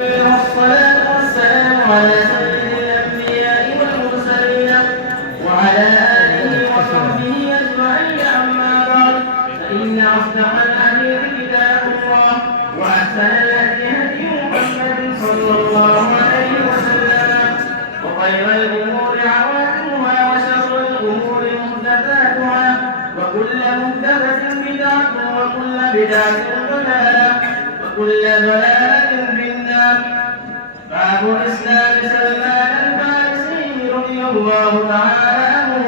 والصلاة والسلام على سيد الأنبياء والمرسلين وعلى آله وصحبه أجمعين، أما بعد، فإن أصدق الحديث كتاب الله، وأحسن الهدي هدي محمد صلى الله عليه وسلم، وخير الأمور عوامها، وشر الأمور محدثاتها، وكل محدثة بدعة، وكل بدعة ضلالة، وكل ضلالة في النار. باب إسلام سلمان الفارسي رضي الله تعالى عنه.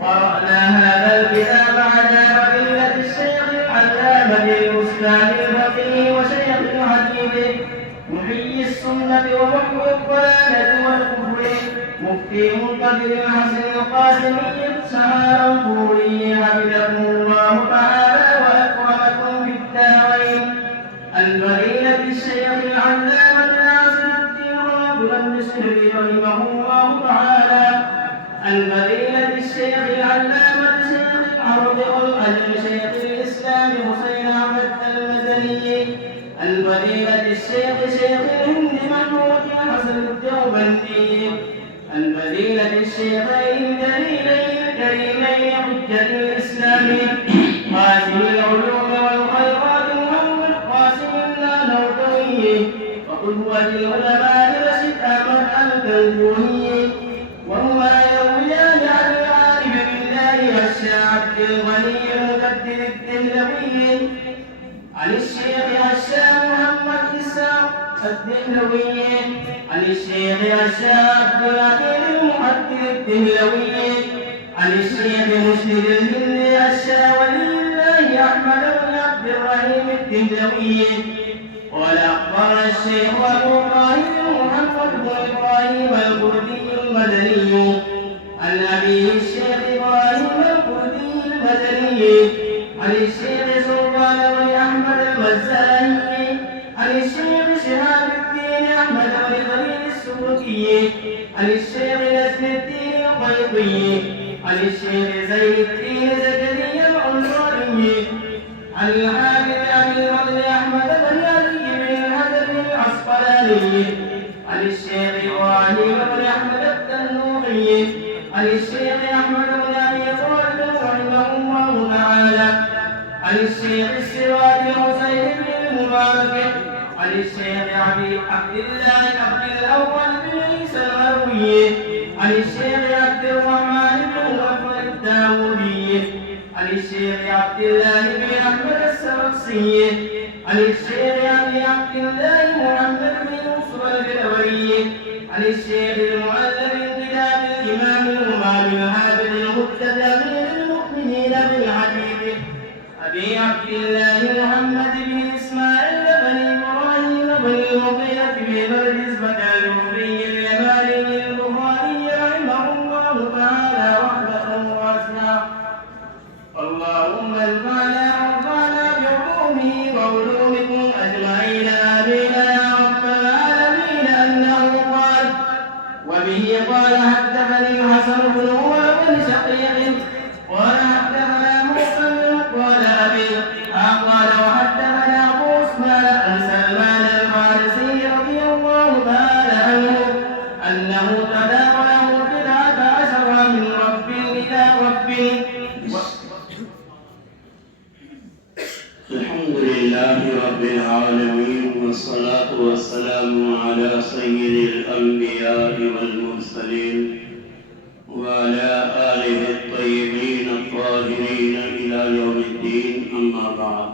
قرأنا هذا الكتاب على فضيلة الشيخ العلامة الإسلام الفقيه وشيخ الحديث محيي السنة ومحو الضلالة والكفر مفتي منتظر الحسن القاسمي السهار الفوري حفظكم الله تعالى وأكرمكم في الدارين. عن فضيلة الشيخ العلامة ناصر الدين رجل المصري رحمه الله تعالى. عن فضيلة الشيخ العلامة شيخ العرب والعجم شيخ الإسلام حسين أحمد المدني. عن فضيلة الشيخ شيخ الهند محمود حسن الدوبندي. عن فضيلة الشيخين الجليلين الكريمين حجة الإسلام قاسم العلوم والخيرات محمد قاسم النانوتي وقدوة العلماء رشد أحمد الكلبوني، وهما يرويان عن العارف بالله والشاعر الغني المقدر الدهلوي. عن الشيخ هشام محمد إسحاق الدهلوي. عن الشيخ هشام عبد العزيز المقدر الدهلوي. عن الشيخ مسند الهند الشاولي الله أحمد بن عبد الرحيم الدهلوي. قال أخبرنا الشيخ أبو إبراهيم محمد بن إبراهيم الكردي المدني. عن أبيه الشيخ إبراهيم الكردي المدني. عن الشيخ سلطان بن أحمد المزاهي. عن الشيخ شهاب الدين أحمد بن خليل السبكي. عن الشيخ نسر الدين القيطي. عن الشيخ زين الدين زكريا الأنصاري. عن الحافظ أبي الفضل أحمد بن علي بن الحسن العسقلاني. عن الشيخ إبراهيم بن أحمد التنوخي. عن الشيخ أحمد بن أبي طالب رحمه الله تعالى. عن الشيخ السراج حسين بن المبارك. عن الشيخ عبد الله عبد الأول بن عيسى المروي. عن الشيخ عبد الرحمن بن غفر الداودي. عن الشيخ عبد الله بن أحمد السرخسي. عن الشيخ أبي عبد الله محمد بن نصر البلوري. عن الشيخ المعلم كتاب الإمام الإمام الحافظ المقتدى أمير المؤمنين بالحديث أبي عبد الله محمد بن إسماعيل بن إبراهيم بن المغيرة بن بردزبة الكوفي اليماني البخاري رحمه الله تعالى رحمة واسعة. اللهم انفعنا بعلومه وعلومكم أجمعين آمين يا رب العالمين. أنه قال: وبه قال حدثني الحسن بن عمر بن شقيق قال حدثنا موسى قال أبي قال وحدثنا أبو عثمان عن سلمان الفارسي رضي الله تعالى عنه أنه تداوله 19 من رب إلى رب. الحمد لله رب العالمين، والصلاة والسلام على سيد الأنبياء والمرسلين وعلى آله الطيبين الطاهرين إلى يوم الدين، أما بعد.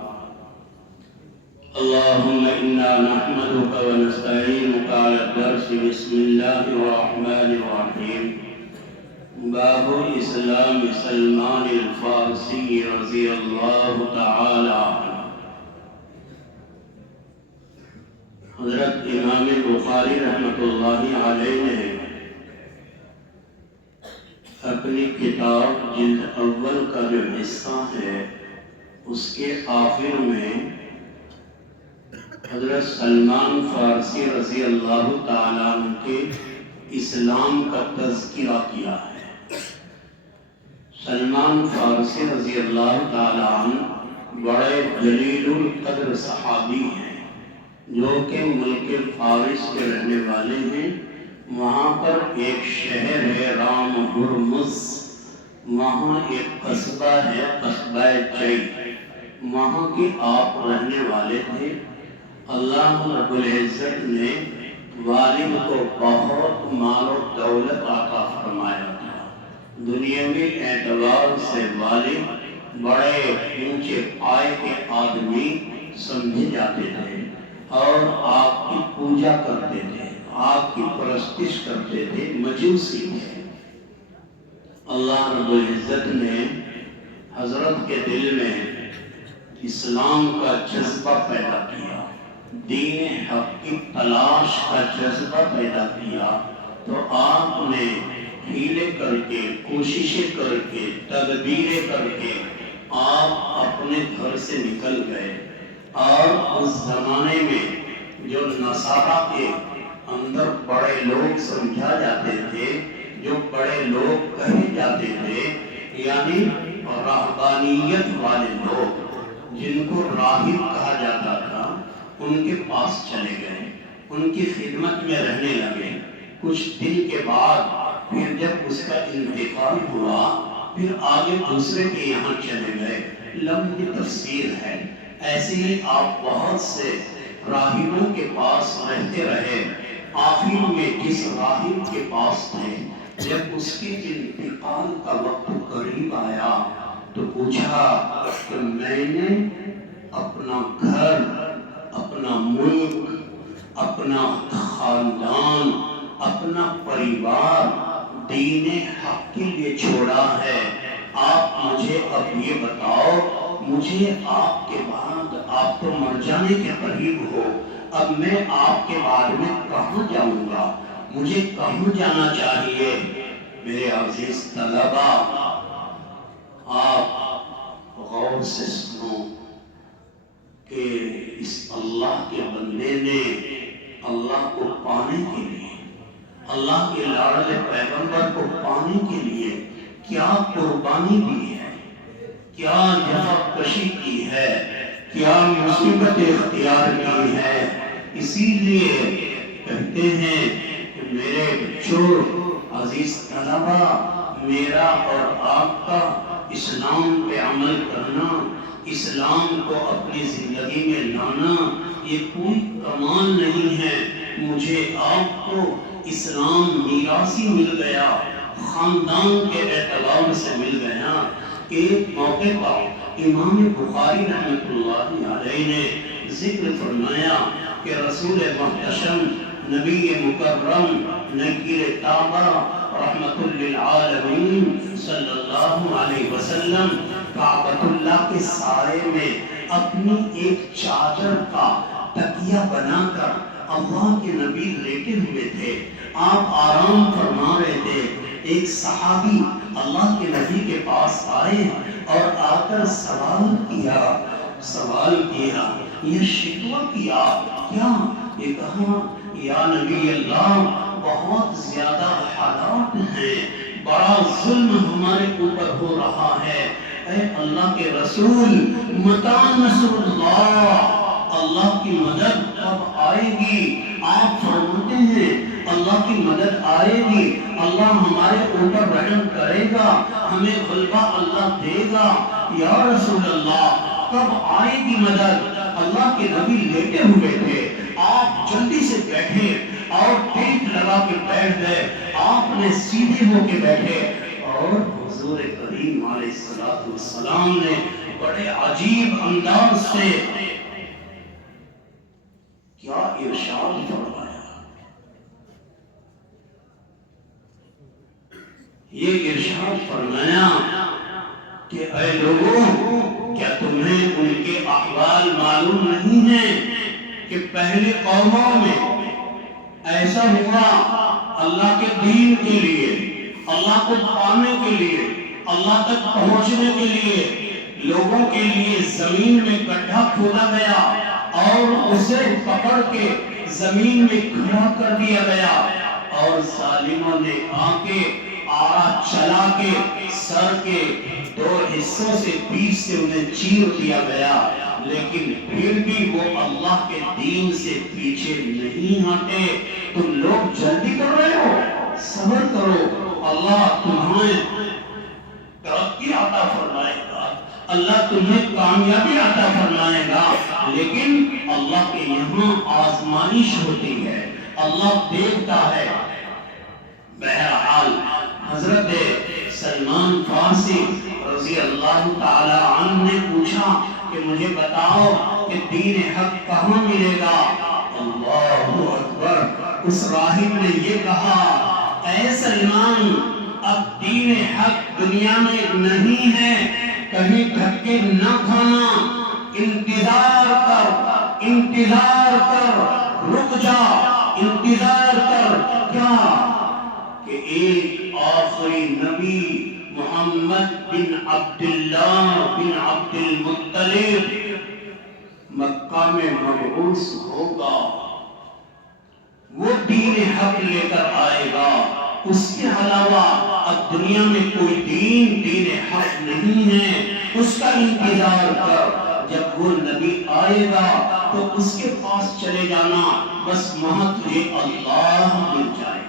اللهم إنا نحمدك ونستعينك على الدرس. بسم الله الرحمن الرحيم. باب اسلام سلمان الفارسی رضی اللہ تعالی عنہ. حضرت امام بخاری رحمۃ اللہ علیہ نے اپنی کتاب جلد اول کا جو حصہ ہے اس کے آخر میں حضرت سلمان فارسی رضی اللہ تعالی عنہ کے اسلام کا تذکرہ کیا ہے. سلمان فارسی رضی اللہ تعالی عنہ بڑے جلیل القدر صحابی ہیں. جو کہ ملک فارس کے رہنے والے ہیں. وہاں پر ایک شہر ہے رام ہرمز، وہاں ایک قصبہ ہے قصبہ جئی، وہاں کے آپ رہنے والے تھے. اللہ رب العزت نے والد کو بہت مال و دولت عطا فرمایا تھا. دنیاوی اعتبار سے والد بڑے اونچے پائے کے آدمی سمجھے جاتے تھے اور آپ کی پوجا کرتے تھے، آپ کی پرستش کرتے تھے، مجوسی تھے. اللہ رب العزت نے حضرت کے دل میں اسلام کا جذبہ پیدا کیا، دین حق کی تلاش کا جذبہ پیدا کیا، تو آپ نے ہیلے کر کے، کوششیں کر کے، تدبیریں کر کے آپ اپنے گھر سے نکل گئے. اور اس زمانے میں جو نصارہ کے اندر بڑے لوگ سمجھا جاتے تھے، جو بڑے لوگ کہے جاتے تھے، یعنی راہبانیت والے لوگ جن کو راہب کہا جاتا تھا، ان کے پاس چلے گئے، ان کی خدمت میں رہنے لگے. کچھ دن کے بعد پھر جب اس کا انتقال ہوا، پھر آگے دوسرے کے یہاں چلے گئے. لمبی تفسیر ہے. ایسے ہی آپ بہت سے راہبوں کے پاس رہتے رہے. آخر میں جس راہب کے پاس تھے، جب اس کے انتقال کا وقت قریب آیا تو پوچھا کہ میں نے اپنا گھر، اپنا ملک، اپنا خاندان، اپنا پریوار دین حق کے لیے چھوڑا ہے. آپ مجھے اب یہ بتاؤ، مجھے آپ کے بعد، آپ تو مر جانے کے قریب ہو، اب میں آپ کے بعد میں کہاں جاؤں گا؟ مجھے کہاں جانا چاہیے؟ میرے عزیز طلبہ، آپ غور سے سنو کہ اس اللہ کے بندے نے اللہ کو پانے کے لیے، اللہ کے لاڈلے پیغمبر کو پانے کے لیے کیا قربانی دی ہے، کیا جفا کشی کی ہے، کیا مصیبت اختیار کی ہے. اسی لیے کہتے ہیں کہ میرے بچوں، عزیز طلبہ، میرا اور آپ کا اسلام پہ عمل کرنا، اسلام کو اپنی زندگی میں لانا، یہ کوئی کمال نہیں ہے. مجھے آپ کو اسلام میراثی مل گیا، خاندان کے اعتبار سے مل گیا. ایک موقع پر امام بخاری رحمۃ اللہ علیہ نے ذکر فرمایا کہ رسول محتشم، نبی مکرم، نکیر تابہ، رحمت للعالمین صلی اللہ علیہ وسلم کعبۃ اللہ کے سائے میں اپنی ایک چادر کا تکیہ بنا کر اللہ کے نبی لیٹے ہوئے تھے. آپ آرام فرما رہے تھے. ایک صحابی اللہ کے نبی کے پاس آئے اور آ کر سوال کیا، یہ شکوہ کیا. کیا؟ یہ کہا، یا نبی اللہ، بہت زیادہ حالات ہیں، بڑا ظلم ہمارے اوپر ہو رہا ہے. اے اللہ کے رسول، متی نصر اللہ، اللہ کی مدد کب آئے گی؟ آپ فرماتے ہیں اللہ کی مدد آئے گی، اللہ ہمارے اوپر رحم کرے گا، ہمیں غلبہ اللہ دے گا. یا رسول اللہ، کب آئے گی مدد؟ اللہ کے نبی لیٹے ہوئے تھے. آپ جلدی سے بیٹھے اور ٹیک لگا کے بیٹھ گئے. آپ نے سیدھے ہو کے بیٹھے اور حضور کریم علیہ السلام نے بڑے عجیب انداز سے کیا ارشاد فرمایا. یہ ارشاد فرمایا کہ اے لوگوں، کیا تمہیں ان کے احوال معلوم نہیں ہیں کہ پہلے قوموں میں ایسا ہوا، اللہ کے دین کے لیے، اللہ کو پانے کے لیے، اللہ تک پہنچنے کے لیے لوگوں کے لیے زمین میں گڈھا کھودا گیا اور اسے پکڑ کے زمین میں کھڑا کر دیا گیا، اور ظالموں نے آ کے آرا چلا کے سر کے 2 حصوں سے بیچ سے انہیں چیر دیا گیا. لیکن پھر بھی وہ اللہ کے دین سے پیچھے نہیں ہٹے. تم لوگ جلدی کر رہے ہو، صبر کرو، اللہ تمہیں ترقی عطا فرمائے گا، اللہ تمہیں کامیابی عطا فرمائے گا. لیکن اللہ کے یہاں آزمائش ہوتی ہے، اللہ دیکھتا ہے. بہرحال حضرت سلمان فارسی رضی اللہ تعالی عنہ نے پوچھا کہ مجھے بتاؤ کہ دین حق کہاں ملے گا؟ اللہ اکبر. اس راہب نے یہ کہا، اے سلمان، اب دین حق دنیا میں نہیں ہے، کہیں دھکے نہ کھانا، انتظار کر، انتظار کر، رک جا، انتظار کر. کیا کہ ایک آخری نبی محمد بن عبداللہ بن عبد المطلب مکہ میں مبعوث ہوگا، وہ دین حق لے کر آئے گا. اس کے علاوہ اب دنیا میں کوئی دین حق نہیں ہے. اس کا انتظار کر، جب وہ نبی آئے گا تو اس کے پاس چلے جانا، بس وہاں تجھے اللہ مل جائے گا.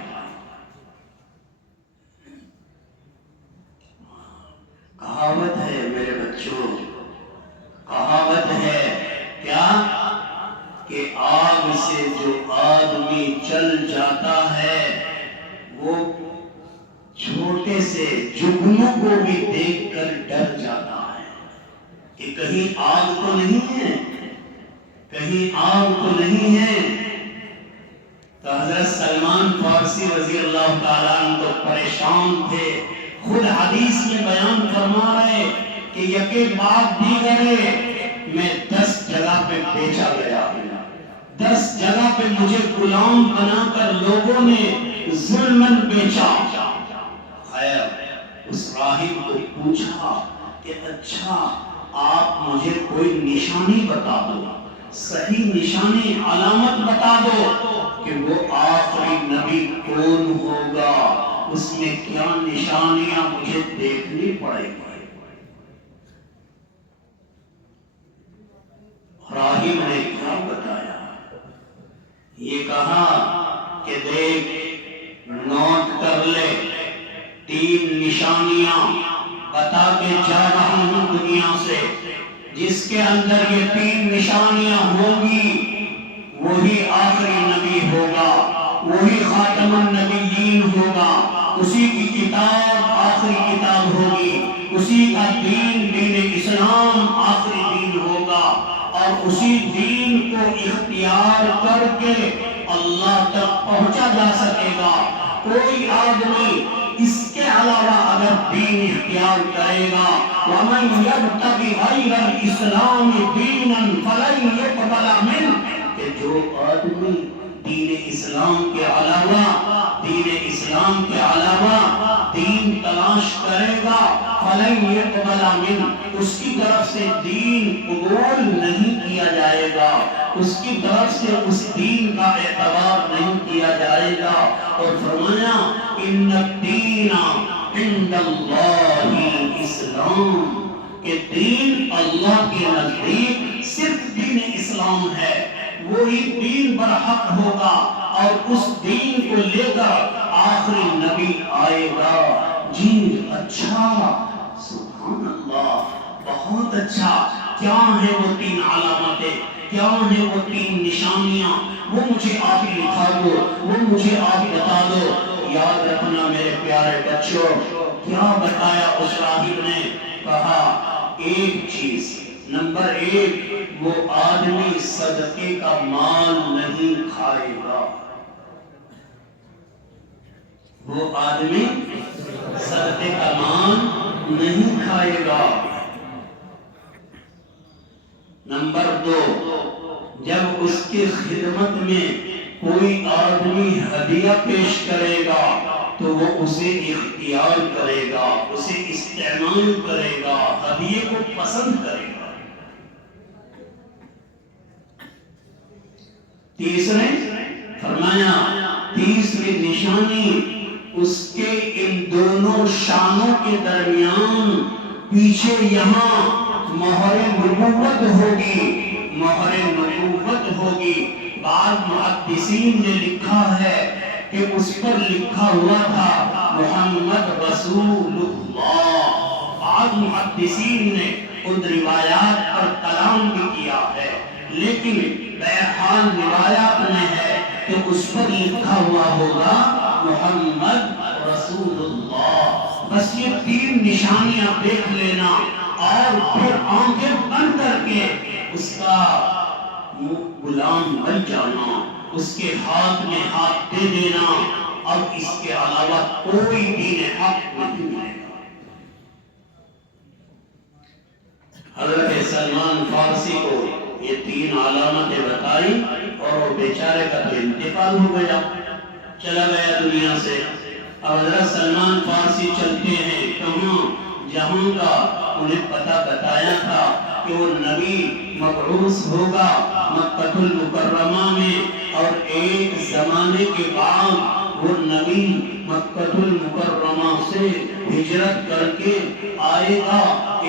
کہاوت ہے میرے بچوں، کہاوت ہے کیا کہ آگ سے جو آدمی چل جاتا ہے وہ چھوٹے سے جگنو کو بھی دیکھ کر ڈر جاتا ہے کہ کہیں آگ تو نہیں ہے، کہیں آگ تو نہیں ہے. تو حضرت سلمان فارسی رضی اللہ تعالیٰ عنہ تو پریشان تھے. خود حدیث میں بیان فرما رہے کہ یکے بعد دیگرے میں 10 جگہ پہ بیچا گیا، 10 جگہ پہ مجھے غلام بنا کر لوگوں نے ظلمن بیچا. خیر اس راہب کو پوچھا کہ اچھا آپ مجھے کوئی نشانی بتا دو، صحیح نشانی علامت بتا دو کہ وہ آخری نبی کون ہوگا، اس میں کیا نشانیاں مجھے دیکھنی پڑے گی. راہب نے کیا بتایا؟ یہ کہا کہ دیکھ، نوٹ کر لے، 3 نشانیاں بتا کے جا رہا ہوں دنیا سے. جس کے اندر یہ 3 نشانیاں ہوں گی وہی آخری نبی ہوگا، وہی خاتم النبیین ہوگا، اسی کی کتاب آخری کتاب ہوگی، اسی کا دین اسلام آخری دین ہوگا، اور اسی دین کو اختیار کر کے اللہ تک پہنچا جا سکے گا. کوئی آدمی اس کے علاوہ اگر دین اختیار کرے گا، وَمَنْ يَبْتَغِ غَيْرَ الْإِسْلَامِ دِينًا فَلَنْ يُقْبَلَ مِنْهُ، کہ جو آدمی دین اسلام کے علاوہ دین تلاش کرے گا، فَلَنْ يُقْبَلَ مِنْهُ، اس کی طرف سے دین قبول نہیں کیا جائے گا، اس کی طرف سے اس دین کا اعتبار نہیں کیا جائے گا. اور فرمایا ان الدین عند اللہ اسلام، کہ دین اللہ کے نزدیک صرف دین اسلام ہے، وہی دین برحق ہوگا، اور اس دین کو لے کر آخری نبی آئے گا. جی اچھا، سبحان اللہ، بہت اچھا. کیا ہیں وہ 3 علامتیں، کیا ہیں وہ 3 نشانیاں؟ وہ مجھے آپ ہی لکھا دو، وہ مجھے آپ بتا دو. یاد رکھنا میرے پیارے بچوں، کیا بتایا اس راہب نے؟ کہا ایک چیز، نمبر 1، وہ آدمی صدقے کا مال نہیں کھائے گا. وہ آدمی صدقے کا مال نہیں کھائے گا. نمبر 2، جب اس کی خدمت میں کوئی آدمی ہدیہ پیش کرے گا تو وہ اسے اختیار کرے گا، اسے استعمال کرے گا، ہدیے کو پسند کرے گا. تیسرے فرمایا، تیسری نشانی اس کے ان دونوں شانوں کے درمیان پیچھے یہاں مہر نبوت ہوگی، مہر نبوت ہوگی۔ بعض محدثین نے لکھا ہے کہ اس پر لکھا ہوا تھا محمد رسول اللہ۔ بعض محدثین نے ان روایات پر کلام بھی کیا ہے، لیکن بہرحال روایات میں ہے کہ اس پر لکھا ہوا ہوگا محمد رسول اللہ۔ بس یہ تین نشانیاں دیکھ لینا اور پھر آنکھیں بند کر کے اس کا غلام بن جانا، اس کے ہاتھ میں ہاتھ دے دینا، اور اس کے علاوہ کوئی دین حق نہیں ہے۔ حضرت سلمان فارسی کو یہ تین علامتیں بتائی اور وہ بیچارے کا تو انتقال ہو گیا، چلا گیا دنیا سے۔ اب حضرت سلمان فارسی چلتے ہیں کہاں؟ جہاں کا انہیں پتہ بتایا تھا کہ وہ نبی مبعوث ہوگا مکہ المکرمہ میں، اور ایک زمانے کے بعد وہ نبی مکہ المکرمہ سے ہجرت کر کے آئے گا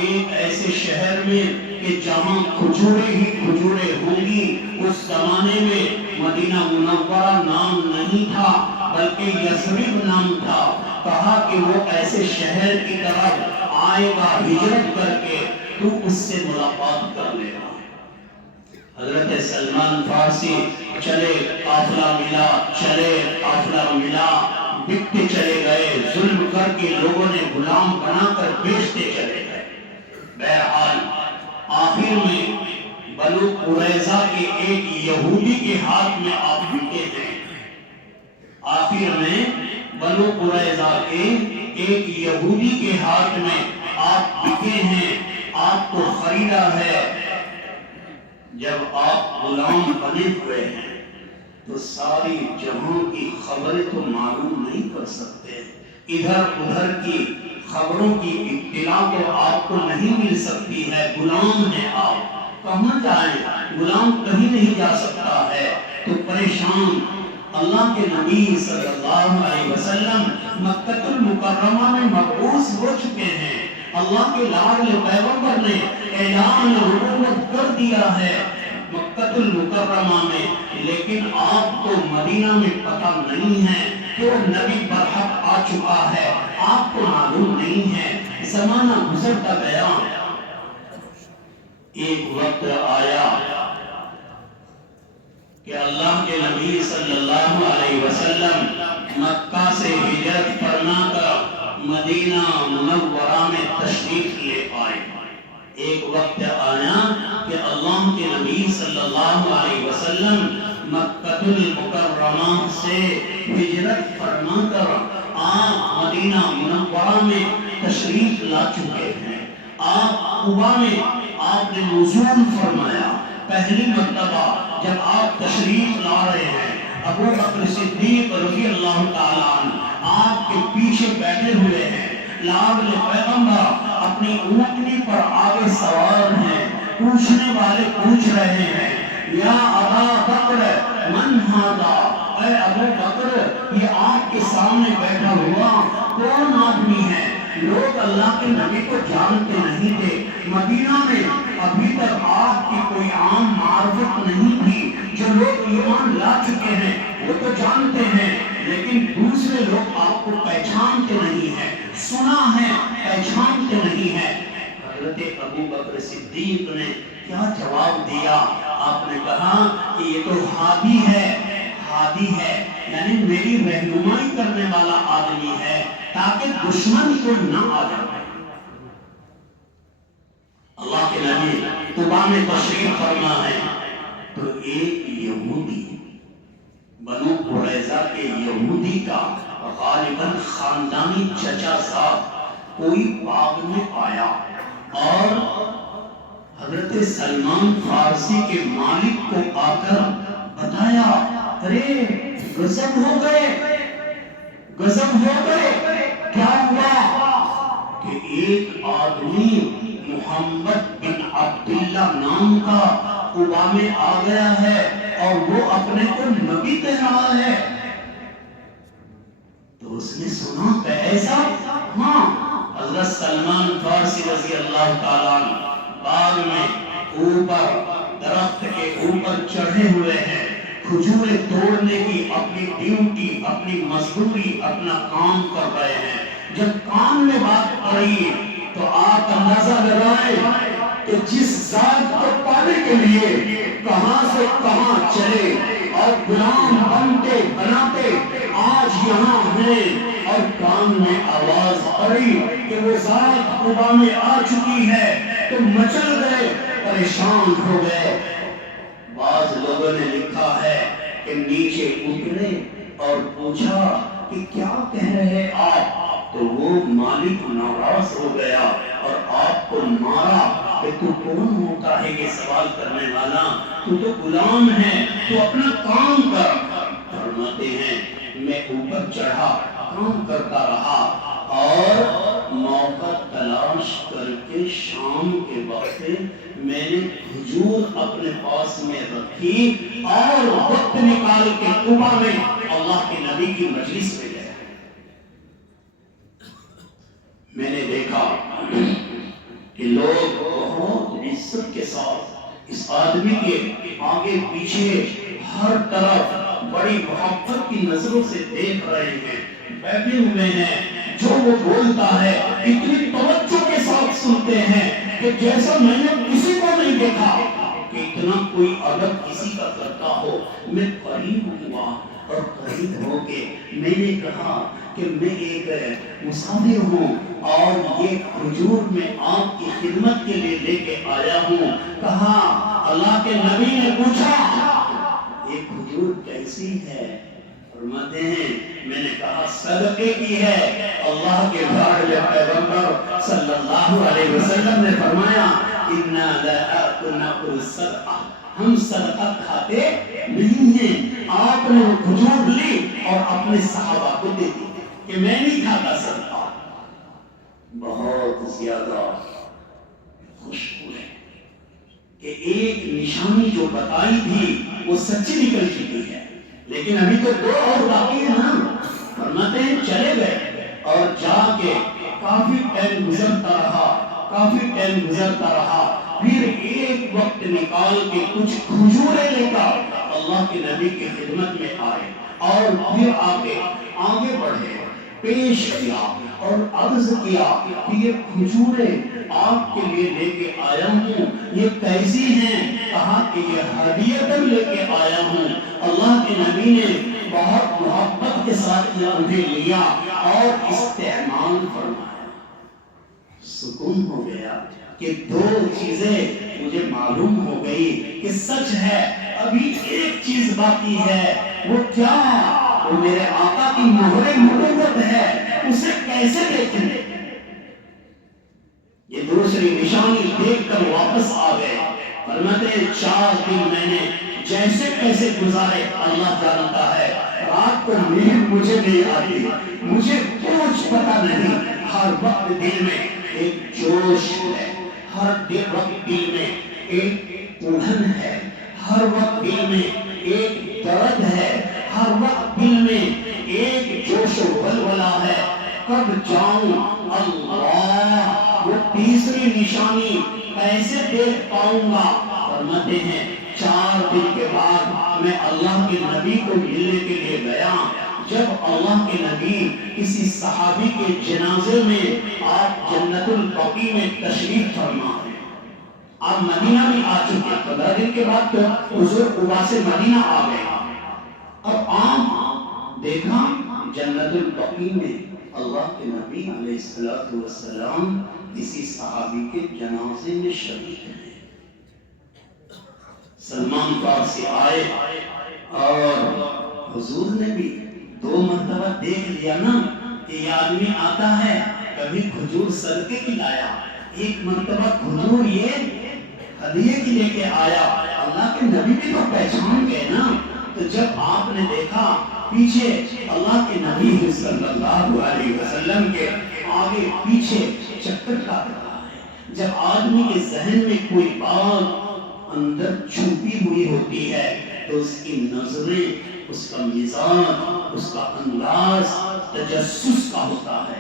ایک ایسے شہر میں کہ جہاں کھجورے ہی کھجورے ہوں گی۔ اس زمانے میں مدینہ منورہ نام نہیں تھا بلکہ یثرب نام تھا۔ کہا کہ وہ ایسے شہر کی طرف آئے گا ہجرت کر کے، تو اس سے ملاقات کر لے گا۔ حضرت سلمان فارسی چلے، قافلہ ملا، چلے قافلہ ملا، بکتے چلے گئے، ظلم کر کے لوگوں نے غلام بنا کر بیچتے چلے گئے۔ بہرحال آخر میں بنو قریظہ کے ایک یہودی کے ہاتھ میں آپ بکے ہیں۔ آخر میں بنو قریظہ کے ایک یہودی کے ہاتھ میں آپ بکے ہیں، آپ کو خریدا ہے۔ جب آپ غلام بنے ہوئے ہیں تو ساری جہاں کی خبریں تو معلوم نہیں کر سکتے، ادھر ادھر کی خبروں کی اطلاع تو آپ کو نہیں مل سکتی ہے۔ غلام ہیں آپ، کہاں جائیں؟ غلام کہیں نہیں جا سکتا ہے، تو پریشان۔ اللہ کے نبی صلی اللہ علیہ وسلم مکہ المکرمہ میں مبعوث ہو چکے ہیں، اللہ کے لاڈلے پیغمبر نے اعلان نبوت کر دیا ہے مکہ المکرمہ میں، لیکن آپ کو مدینہ میں پتہ نہیں ہے کہ وہ نبی برحق آ چکا ہے، آپ کو معلوم نہیں ہے۔ زمانہ گزرتا گیا، ایک وقت آیا کہ اللہ کے نبی صلی اللہ علیہ وسلم مکہ سے ہجرت فرما کر مدینہ منورہ میں تشریف لے آئے۔ ایک وقت آیا کہ اللہ کے نبی صلی اللہ علیہ وسلم مکہ المکرمہ سے ہجرت فرما کر آپ مدینہ منورہ میں تشریف لا چکے ہیں۔ آپ قباء میں آپ نے نزول فرمایا۔ پہلی مرتبہ جب آپ تشریف لا رہے ہیں، ابو بکر صدیق رضی اللہ تعالیٰ عنہ آپ کے پیچھے بیٹھے ہوئے ہیں، لاڈلے پیغمبر اپنی اونٹنی پر آگے سوار ہیں، پوچھنے والے پوچھ رہے ہیں، یا ابا بکر من ھذا، اے ابو بکر یہ آپ کے سامنے بیٹھا ہوا کون آدمی ہے؟ لوگ اللہ کے نبی کو جانتے نہیں تھے، مدینہ میں ابھی تک آپ کی کوئی عام معرفت نہیں تھی۔ جو لوگ ایمان لا چکے ہیں وہ تو جانتے ہیں، لیکن دوسرے لوگ آپ کو پہچانتے نہیں ہیں، سنا ہے پہچانتے نہیں ہیں۔ حضرت ابو بکر صدیق نے کیا جواب دیا؟ آپ نے کہا کہ یہ تو ہادی ہے، ہادی ہے یعنی میری رہنمائی کرنے والا آدمی ہے تاکہ دشمن کو نہ آ جائے۔ اللہ کے نبی قباء میں تشریف فرما ہے تو ایک یہودی، بنو قریظہ کے یہودی کا غالباً خاندانی چچا صاحب کوئی باغ میں آیا اور حضرت سلمان فارسی کے مالک کو آ کر بتایا، ارے غضب ہو گئے، غضب ہو گئے، کیا ہوا؟ کہ ایک آدمی محمد بن عبداللہ نام کا قباء میں آ گیا ہے اور وہ اپنے کو نبی کہہ رہا ہے۔ تو اس نے سنا کہ ایسا؟ ہاں۔ حضرت سلمان فارسی رضی اللہ تعالیٰ عنہ باغ میں اوپر درخت کے اوپر چڑھے ہوئے ہیں، کھجوریں توڑنے کی اپنی ڈیوٹی، اپنی مزدوری، اپنا کام کر رہے ہیں۔ جب کام میں بات پڑی تو آپ اندازہ لگائیں کہ جس ذات کو پانے کے لیے کہاں سے کہاں چلے اور غلام بنتے بناتے آج یہاں ہیں، اور کان میں آواز پڑی کہ وہ ذات قبا میں آ چکی ہے تو مچل گئے، پریشان ہو گئے۔ بعض لوگوں نے لکھا ہے کہ نیچے اترے اور پوچھا کہ کیا کہہ رہے آپ، تو وہ مالک ناراض ہو گیا اور آپ کو مارا کہ تو کون ہوتا ہے یہ سوال کرنے والا، تو غلام ہے، تو اپنا کام کر۔ فرماتے ہیں میں اوپر چڑھا، کام کرتا رہا اور موقع تلاش کر کے شام کے وقت میں نے کھجور اپنے پاس میں رکھی اور وقت نکال کے قبا میں اللہ کے نبی کی مجلس میں گیا۔ میں نے دیکھا کہ لوگ بہت عزت کے ساتھ اس آدمی کے آگے پیچھے ہر طرف بڑی محبت کی نظروں سے دیکھ رہے ہیں، بیٹھے ہوئے ہیں، جو وہ بولتا ہے اتنی توجہ کے ساتھ سنتے ہیں کہ جیسا میں نے کسی کو نہیں دیکھا کہ اتنا کوئی ادب کسی کا کرتا ہو۔ میں قریب ہوا اور قریب ہو کے میں نے کہا کہ میں ایک مسافر ہوں اور یہ کھجور میں آپ کی خدمت کے لیے لے کے آیا ہوں۔ کہا اللہ کے نبی نے پوچھا یہ کھجور کیسی ہے؟ فرماتے ہیں میں نے کہا صدقے کی ہے۔ اللہ کے بھاڑے پیغمبر صلی اللہ علیہ وسلم نے فرمایا اِنَّا لَا نَأْكُلُ الصَّدْقَةَ، ہم صدقہ کھاتے نہیں ہیں۔ آپ نے وہ کھجور لی اور اپنے صحابہ کو دے دی کہ میں نہیں کھاتا صدقہ۔ بہت زیادہ خوش ہوئے کہ ایک نشانی جو بتائی تھی وہ سچی نکل چکی ہے، لیکن ابھی تو دو اور باقی ہے نا۔ فرماتے ہیں چلے گئے اور جا کے کافی ٹائم گزرتا رہا، پھر ایک وقت نکال کے کچھ کھجوریں لے کر اللہ کے نبی کی خدمت میں آئے اور پھر آگے بڑھے، پیش کیا اور عرض کیا کہ یہ کھجوریں آپ کے لیے لے کے آیا ہوں، یہ کیسی ہیں؟ کہا کہ یہ ہدیتاً لے کے آیا ہوں۔ اللہ کے نبی نے بہت محبت کے ساتھ انہیں لیا اور استعمال فرمایا۔ سکون ہو گیا کہ دو چیزیں مجھے معلوم ہو گئی کہ سچ ہے۔ ابھی ایک چیز باقی ہے، وہ کیا؟ وہ میرے آقا کی مہر نبوت ہے، اسے کیسے دیکھیں؟ یہ دوسری نشانی دیکھ کر واپس آ گئے۔ فرماتے ہیں 4 دن میں نے جیسے کیسے گزارے اللہ جانتا ہے۔ رات کو نیند مجھے نہیں آتی، مجھے کچھ پتا نہیں۔ ہر وقت دل میں ایک جوش ہے، ہر وقت دل میں ایک اڑن ہے، ہر وقت دل میں ایک درد ہے، ہر وقت دل میں ایک جوش و ولولہ ہے۔ کب جاؤں اللہ، وہ تیسری نشانی کیسے دیکھ پاؤں گا؟ فرماتے ہیں 4 دن کے بعد میں اللہ کے نبی کو ملنے کے لیے گیا۔ جب اللہ کے نبی کسی صحابی کے جنازے میں آپ جنت البقیع میں تشریف فرما ہیں، آپ مدینہ میں آ چکے، 15 دن کے بعد تو حضور قبا سے مدینہ آ گئے۔ اب آپ دیکھا جنت البقیع میں اللہ کے نبی علیہ السلام کسی صحابی کے جنازے میں شریک ہیں۔ سلمان فارسی آئے اور حضور نے بھی 2 مرتبہ دیکھ لیا نا کہ یہ آدمی آتا ہے، کبھی کھجور صدقے کی لایا، ایک مرتبہ کھجور یہ ہدیے کی لے کے آیا۔ اللہ کے نبی بھی تو پہچان گئے نا۔ تو جب آپ نے دیکھا پیچھے اللہ کے نبی صلی اللہ علیہ وسلم کے آگے پیچھے چکر کاٹ رہا ہے۔ جب آدمی کے ذہن میں کوئی بات اندر چھپی ہوئی ہوتی ہے تو اس کی نظریں، اس کا مزاج، اس کا انداز تجسس کا ہوتا ہے۔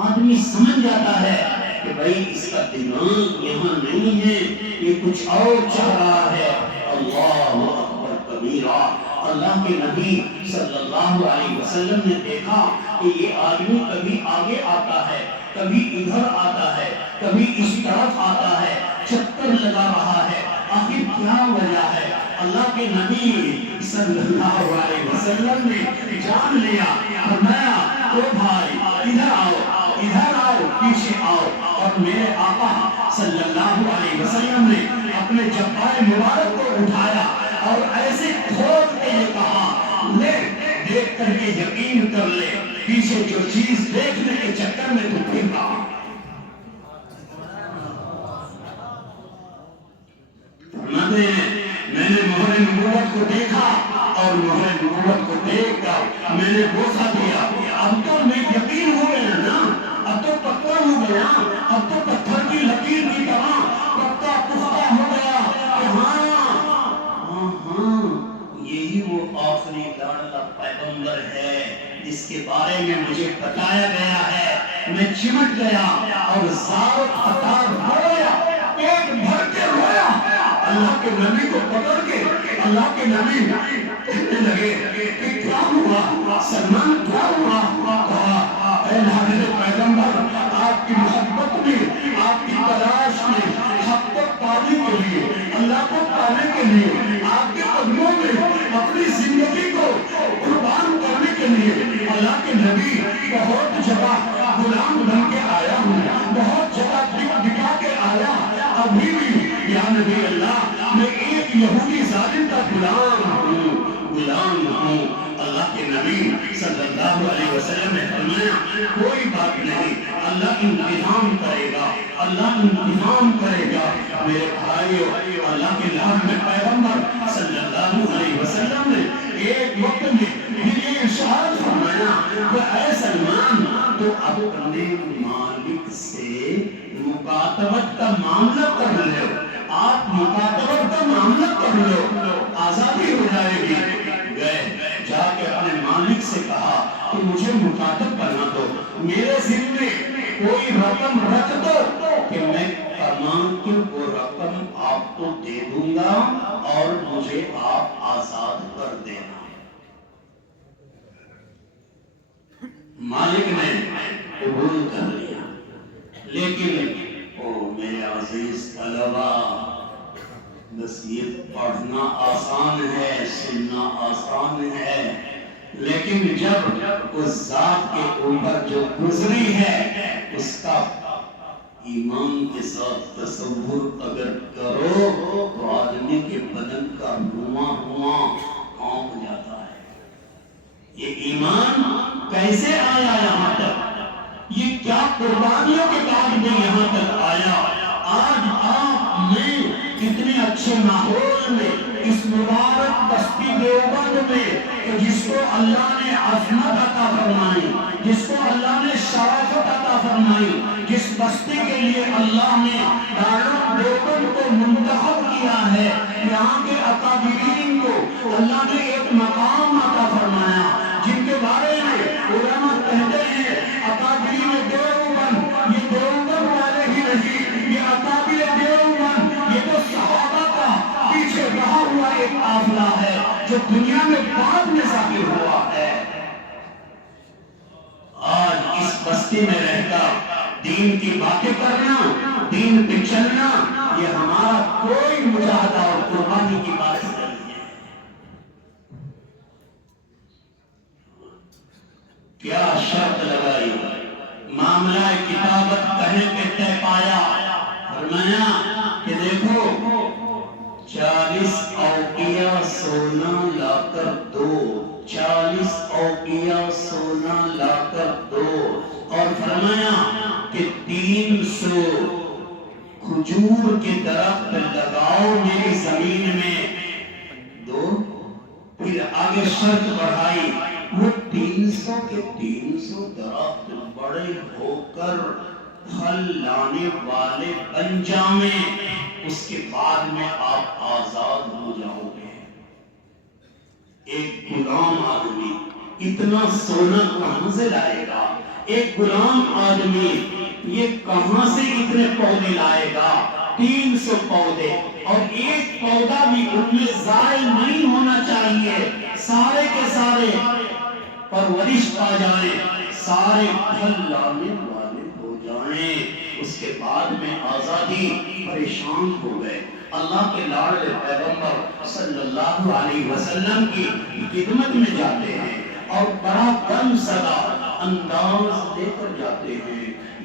آدمی سمجھ جاتا ہے کہ بھائی اس کا دماغ یہاں نہیں ہے، یہ کچھ اور چاہ رہا ہے۔ اللہ اکبر کبیرہ۔ اللہ کے نبی صلی اللہ علیہ وسلم نے دیکھا کہ یہ آدمی کبھی آگے آتا ہے، کبھی ادھر آتا ہے، کبھی اس طرف آتا ہے، چکر لگا رہا ہے، آخر کیا وجہ ہے؟ اللہ کے نبی صلی اللہ علیہ وسلم نے جان لیا، فرمایا او بھائی ادھر آؤ، ادھر آؤ، پیچھے آؤ۔ اور میرے آقا صلی اللہ علیہ وسلم نے اپنے جبہہ مبارک کو اٹھایا اور ایسے کھول کے یہ کہا، لے دیکھ کر کے یقین کر لے، پیچھے جو چیز دیکھنے کے چکر میں تو پھر رہا۔ فرماتے ہیں میں نے مہر نبوت کو دیکھا اور مہر نبوت کو دیکھ کر میں نے بوسہ دیا۔ اب تو میں یقین ہو گیا نا، اب تو پکا ہو گیا، اب تو پتھر کی لکیر کی طرح پکا پختہ ہو گیا کہ ہاں یہی وہ آخری لاڈلا پیغمبر ہے جس کے بارے میں مجھے بتایا گیا ہے۔ میں چمٹ گیا اور زار قطار رویا، پیٹ بھر کے رویا۔ اللہ کے نبی کو پکڑ کے اللہ کے نبی کہنے لگے کہ کیا ہوا سلمان، کیا ہوا؟ کہا اے لاڈلے پیغمبر، آپ کی محبت میں، آپ کی تلاش میں، حق کو پانے کے لیے، اللہ کو پانے کے لیے، آپ کے قدموں میں اپنی زندگی کو قربان کرنے کے لیے اللہ کے نبی بہت جگہ غلام بن کے آیا ہوں، بہت جگہ دکھا کے آیا، ابھی بھی یا نبی اللہ میں ایک یہودی ظالم کا غلام ہوں۔ اللہ کے نبی صلی اللہ علیہ وسلم نے فرمایا کوئی بات نہیں، اللہ انتظام کرے گا، اللہ انتظام کرے گا۔ میرے بھائیو، اللہ کے نام میں پیغمبر صلی اللہ علیہ وسلم نے ایک وقت میں یہ ارشاد فرمایا کہ اے سلمان، تو اپنے مالک سے مکاتبت کا معاملہ کر لو، آپ مکاتبت کا معاملہ کر لو، آزادی ہو جائے گی۔ گئے جا کے اپنے مالک سے کہا کہ مجھے مکاتب بنا دو، میرے ذمے کوئی رقم رکھ دو کہ میں کما کے وہ رقم آپ کو دے دوں گا اور مجھے آپ آزاد کر دینا۔ مالک نے قبول کر لیا، لیکن او میرے عزیز طلبہ، بس یہ پڑھنا آسان ہے، سننا آسان ہے، لیکن جب اس ذات کے اوپر جو گزری ہے اس کا ایمان کے ساتھ تصور اگر کرو تو آدمی کے بدن کا رواں کانپ جاتا ہے۔ یہ ایمان کیسے آیا یہاں تک؟ یہ کیا قربانیوں کے بعد میں یہاں تک آیا؟ آج آپ میں اتنے اچھے ماحول میں، اس مبارک بستی دیوبند میں، جس کو اللہ نے عظمت عطا فرمائی، جس کو اللہ نے شرافت عطا فرمائی، جس بستی کے لیے اللہ نے دارالعلوم دیوبند کو منتخب کیا ہے، یہاں کے اکابرین کو اللہ نے ایک مقام عطا فرمایا، جن کے بارے میں علماء کہتے ہیں اکابرین دیوبند، یہ دیوبند والے ہی نہیں، یہ اکابر دیوبند، یہ تو صحابہ کا پیچھے رہا ہوا ایک قافلہ ہے جو دنیا میں بعد میں ظاہر ہوا ہے۔ آج اس بستی میں رہ کر دین کی باتیں کرنا، دین پہ چلنا، یہ ہمارا کوئی مجاہدہ اور قربانی کی بات نہیں ہے۔ کیا شرط لگائی؟ معاملہ کتابت کہنے پہ طے پایا، فرمایا کہ دیکھو 40 اوقیہ سونا لا کر دو، 40 اوقیہ سونا لا کر دو، اور فرمایا کہ 300 کھجور کے درخت لگاؤ میری زمین میں دو۔ پھر آگے شرط بڑھائی، وہ 300 کے 300 درخت بڑے ہو کر پھل لانے والے بن جائیں، اس کے بعد میں آپ آزاد ہو جاؤ گے۔ ایک غلام آدمی اتنا سونا کہاں سے لائے گا؟ ایک غلام آدمی یہ کہاں سے اتنے پودے لائے گا؟ 300 پودے، اور ایک پودا بھی ان میں زائل نہیں ہونا چاہیے، سارے کے سارے پرورش پا جائیں، سارے پھل لانے والے ہو جائیں۔ اس کے بعد میں آزادی، پریشان ہو گئے۔ اللہ کے لاڈلے پیغمبر صلی اللہ علیہ وسلم کی خدمت میں جاتے ہیں اور بڑا غم زدہ انداز لے کر جاتے ہیں۔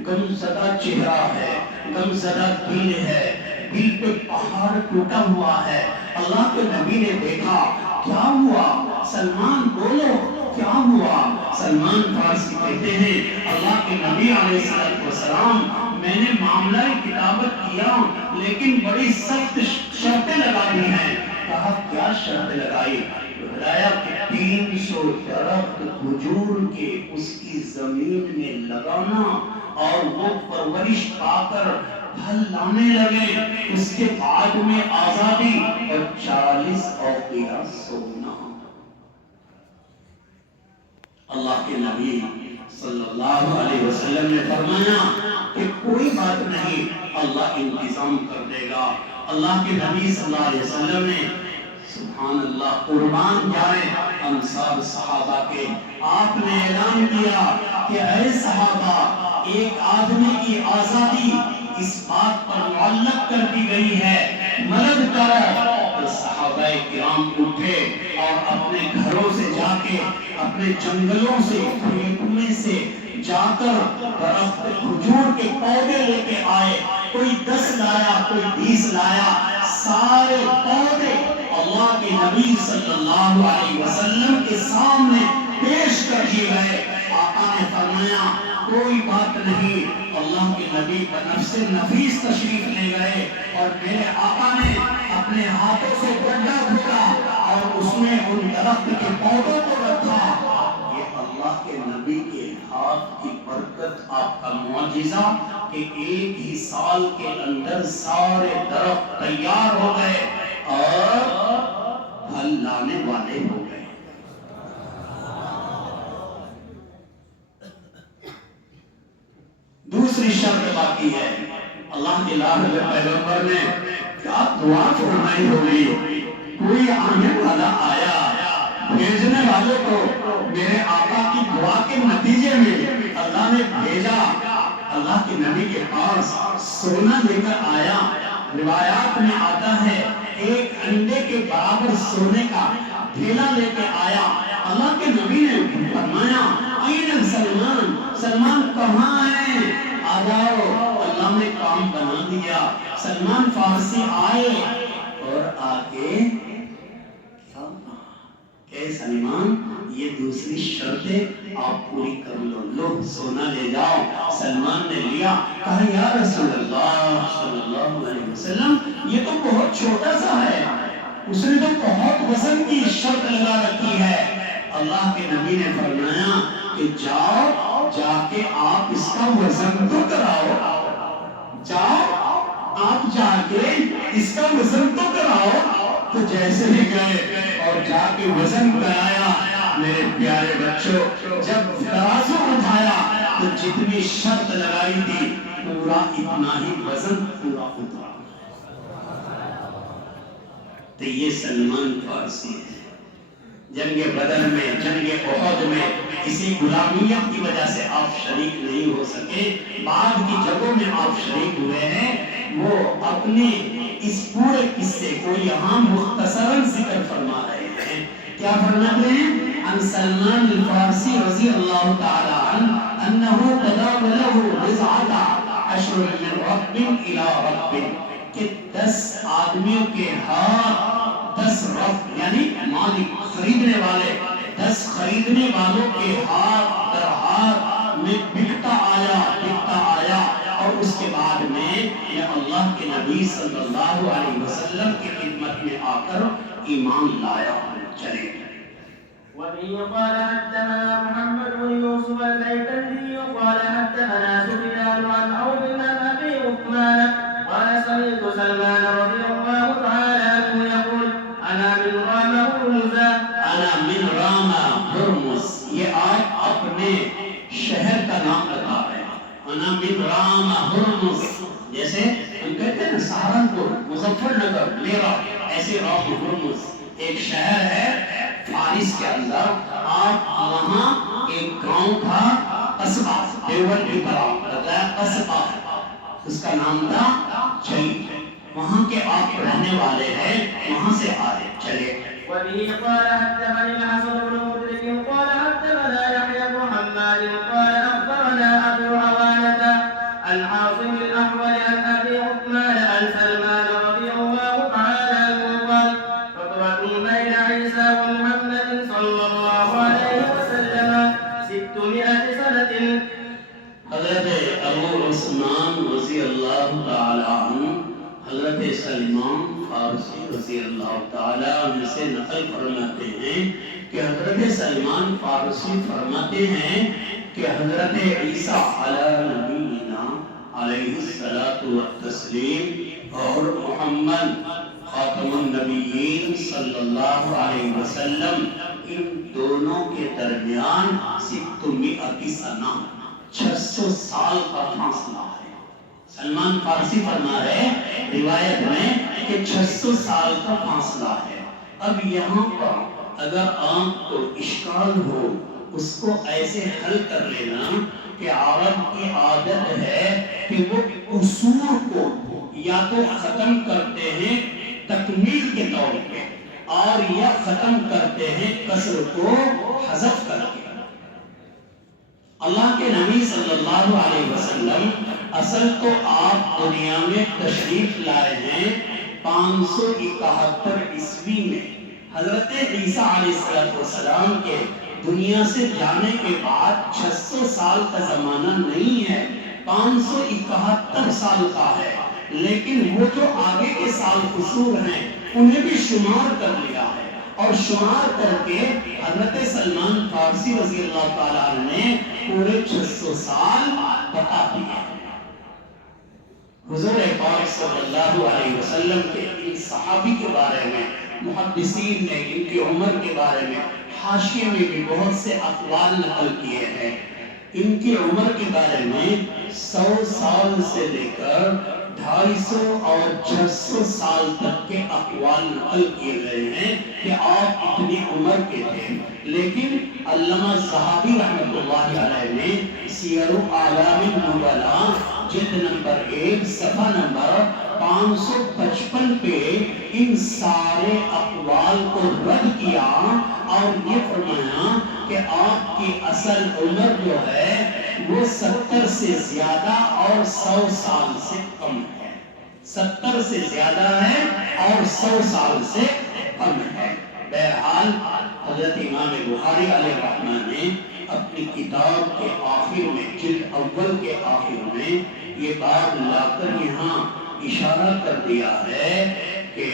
غم زدہ چہرہ ہے، غم زدہ دل ہے، دل پہ پہاڑ ٹوٹا ہوا ہے۔ اللہ کے نبی نے دیکھا، کیا ہوا؟ سلمان بولو، کیا ہوا؟ سلمان فارسی کہتے ہیں، اللہ کے نبی علیہ السلام، میں نے معاملہ کتابت کیا لیکن بڑی سخت شرطیں لگا دی ہیں۔ کہا کیا شرط لگائی؟ بتایا کہ 300 درخت کھجور کے اس کی زمین میں لگانا اور وہ پرورش پا کر پھل لانے لگے، اس کے بعد میں آزادی اور 40 اوقیہ سونا۔ اللہ کے نبی صلی اللہ علیہ وسلم نے فرمایا کہ کوئی بات نہیں، اللہ انتظام کر دے گا۔ اللہ کے نبی صلی اللہ علیہ وسلم نے سبحان اللہ قربان جائے انصار صحابہ کے، آپ نے اعلان کیا کہ اے صحابہ، ایک آدمی کی آزادی اس بات پر معلق کر دی گئی ہے، مدد کرو۔ تو صحابہ کرام اٹھے اور اپنے گھروں سے جا کے، اپنے جنگلوں سے، کھیتوں میں سے جا کر درخت کھجور کے پودے لے کے آئے۔ کوئی 10 لایا، کوئی 20 لایا، سارے پودے اللہ کے نبی صلی اللہ علیہ وسلم کے سامنے پیش کر دیے گئے۔ آقا نے فرمایا کوئی بات نہیں۔ اللہ کے نبی بنفس نفیس تشریف لے گئے اور میرے آقا نے اپنے ہاتھوں سے گڈھا کھودا اور اس میں ان درخت کے پودوں کو رکھا۔ یہ اللہ کے نبی کے ہاتھ کی برکت، آپ کا معجزہ کہ ایک ہی سال کے اندر سارے درخت تیار ہو گئے اور پھل لانے والے ہو گئے۔ دوسری شرط باقی ہے، اللہ کے لاڈلے پیغمبر نے کیا دعا فرمائی ہوگی؟ کوئی آنے والا آیا، بھیجنے والے کو میرے آقا کی دعا کے نتیجے میں اللہ نے بھیجا۔ اللہ کے نبی کے پاس سونا لے کر آیا۔ روایات میں آتا ہے ایک انڈے کے برابر سونے کا تھیلا لے کے آیا۔ اللہ کے نبی نے فرمایا این سلمان، سلمان کہاں ہے؟ آ جاؤ۔ اللہ نے کام بنا دیا۔ سلمان فارسی آئے اور آگے اے سلمان، یہ دوسری شرطیں آپ پوری کر لو، لو سونا لے جاؤ۔ سلمان نے لیا، کہا یا رسول اللہ صلی اللہ علیہ وسلم، یہ تو بہت چھوٹا سا ہے، اس نے تو بہت وزن کی شرط لگا رکھی ہے۔ اللہ کے نبی نے فرمایا کہ جاؤ، جا کے آپ اس کا وزن تو کراؤ، جاؤ آپ جا کے اس کا وزن تو کراؤ۔ تو جیسے ہی گئے اور جا کے وزن کرایا، میرے پیارے بچوں، جب ترازو اٹھایا تو جتنی شرط لگائی تھی پورا اتنا ہی وزن پورا اترا۔ تو یہ سلمان فارسی ہے۔ جنگ بدر میں، جنگ احد میں کسی غلامیت کی وجہ سے آپ شریک نہیں ہو سکے، بعد کی جگہوں میں آپ شریک ہوئے ہیں۔ وہ اپنے اس پورے قصے کو یہاں مختصراً ذکر فرما رہے ہیں۔ کیا فرماتے ہیں؟ عن سلمان الفارسی رضی اللہ تعالی عنہ انہو تداولہ بضعۃ عشر من رب الی رب، کہ 10 آدمیوں کے ہاتھ 10 رب یعنی مالک، خریدنے والے، 10 خریدنے والوں کے ہاتھ در ہاتھ میں بکتا آیا، بکتا آیا، اور اس کے بعد میں یہ اللہ کے نبی صلی اللہ علیہ وسلم کی خدمت میں آ کر ایمان لایا۔ چلے وبه قال حدثنا محمد بن يوسف البيكندي قال حدثنا سفيان عن عوف بن ابي عثمان قال سمعت سلمان رضي الله تعالى عنه يقول انا من رام هرمز، انا من رام ہرمز، یہ آپ اپنے شہر کا نام بتا رہے ہیں۔ انا من رام ہرمز، جیسے ہم کہتے ہیں نا سہارنپور، مظفر نگر، میرا، ایسے رام ہرمز ایک شہر ہے فارس کے اندر. آپ وہاں ایک گاؤں تھا قصبہ، دیوبند کی طرف بتایا قصبہ، اس کا نام تھا چئی. وہاں کے آپ رہنے والے ہیں، وہاں سے آئے. چلے. وبه قال حدثني الحسن بن مدرك قال حدثنا يحيى بن حماد قال اخبرنا ابو عوانة عن عاصم الاحول عن ابي عثمان عن سلمان رضي الله تعالى عنه قال فترة بين عيسى ومحمد صلى الله عليه وسلم 600 سنة. حضرت ابو عثمان رضی اللہ تعالی عنہ حضرت سلمان فارسی رضی اللہ تعالی عنہ سے نقل فرماتے ہیں کہ حضرت سلمان فارسی فرماتے ہیں کہ حضرت عیسیٰ علیہ نبینا علیہ الصلاۃ والتسلیم اور محمد خاتم النبیین صلی اللہ علیہ وسلم، ان دونوں کے درمیان 600 سنہ، 600 سال کا فاصلہ ہے. سلمان فارسی فرما رہے روایت میں کہ 600 سال کا فاصلہ ہے. اب یہاں پر اگر آپ کو اشکال ہو، اس کو ایسے حل کر لینا کہ عرب کی عادت ہے کہ وہ اصول کو یا تو ختم کرتے ہیں تکمیل کے طور پہ، اور یا ختم کرتے ہیں کسر کو حذف کر کے. اللہ کے نبی صلی اللہ علیہ وسلم اصل تو آپ دنیا میں تشریف لائے ہیں 571 عیسوی میں. حضرت عیسیٰ علیہ السلام کے دنیا سے جانے کے بعد 600 سال کا زمانہ نہیں ہے، 571 سال کا ہے. لیکن وہ جو آگے کے سال قصور ہیں انہیں بھی شمار کر لیا ہے، اور شمار کر کے حضرت سلمان فارسی رضی اللہ تعالیٰ عنہ نے پورے 600 سال بتا دیے. حضور پاک صلی اللہ علیہ وسلم کے ان صحابی کے بارے میں محدثین نے ان کی عمر کے بارے میں حاشیے میں بھی بہت سے اقوال نقل کیے ہیں. ان کی عمر کے بارے میں 100 سال سے لے کر 250 اور 600 سال تک کے اقوال نقل کیے گئے ہیں کہ آپ اتنی عمر کے تھے. لیکن علامہ ذہبی رحمۃ اللہ علیہ نے سیر اعلام النبلاء جلد نمبر 1 صفحہ نمبر 555 پہ ان سارے اقوال کو رد کیا اور یہ فرمایا کہ آپ کی اصل عمر جو ہے وہ 70 سے زیادہ اور 100 سال سے کم ہے. 70 سے زیادہ ہے اور 100 سال سے کم ہے. بہرحال حضرت امام بخاری علیہ الرحمہ نے اپنی کتاب کے آخر میں جلد اول کے آخر میں یہ بات لا کر یہاں اشارہ کر دیا ہے کہ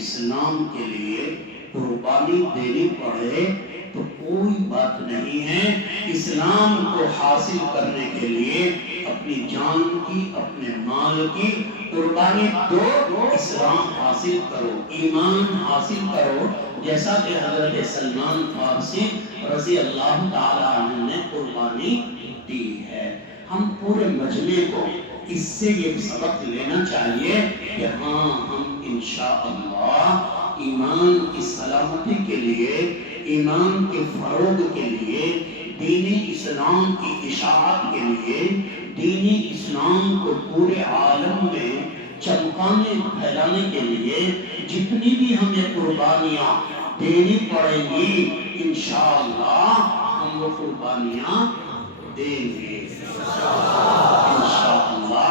اسلام کے لیے قربانی دینی پڑے تو کوئی بات نہیں ہے. اسلام کو حاصل کرنے کے لیے اپنی جان کی، اپنے مال کی قربانی دو، اسلام حاصل کرو، ایمان حاصل کرو، جیسا کہ حضرت سلمان فارسی رضی اللہ تعالی عنہ نے قربانی دی ہے. ہم پورے مجمع کو اس سے یہ سبق لینا چاہیے کہ ہاں ہم انشاءاللہ ایمان کی سلامتی کے لیے، ایمان کے فروغ کے لیے، دینی اسلام کی اشاعت کے لیے، دینی اسلام کو پورے عالم میں چمکانے پھیلانے کے لیے جتنی بھی ہمیں قربانیاں دینی پڑیں گی انشاءاللہ ہم وہ قربانیاں دیں گے انشاءاللہ.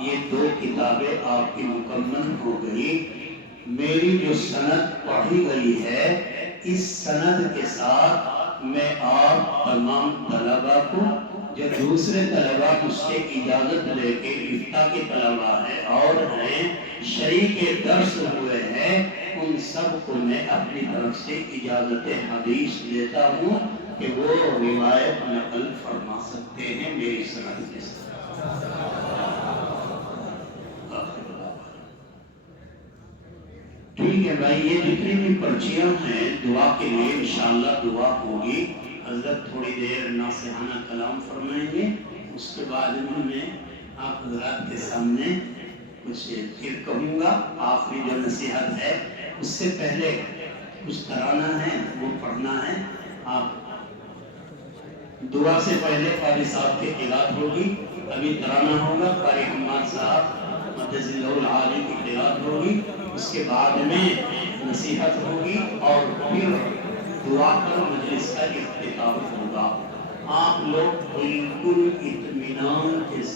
یہ 2 کتابیں آپ کی مکمل ہو گئی. میری جو سند پڑھی گئی ہے اس سند کے ساتھ میں آپ تمام طلبہ کو، جو دوسرے طلبہ مجھ سے اجازت لے کے افتاء کے طلبہ ہیں اور ہیں شریک درس ہوئے ہیں، ان سب کو میں اپنی طرف سے اجازت حدیث دیتا ہوں کہ وہ روایت نقل فرما سکتے ہیں میری سند کے ساتھ. ٹھیک ہے بھائی، یہ جتنی بھی پرچیاں ہیں دعا کے لیے انشاءاللہ دعا ہوگی. حضرت تھوڑی دیر ناصحانہ کلام فرمائیں گے. اس کے بعد میں آپ حضرات کے سامنے کچھ پھر کہوں گا. آخری جو نصیحت ہے اس سے پہلے کچھ ترانہ ہے وہ پڑھنا ہے. آپ دعا سے پہلے قاری صاحب کی قرات ہوگی, ابھی ترانہ ہوگا, قاری حماد صاحب مدث اللہ العالی کی قرات ہوگی, اس کے بعد میں نصیحت ہوگی اور پھر دعا کر مجلس کا اختتام ہوگا. آپ لوگ بالکل اطمینان کے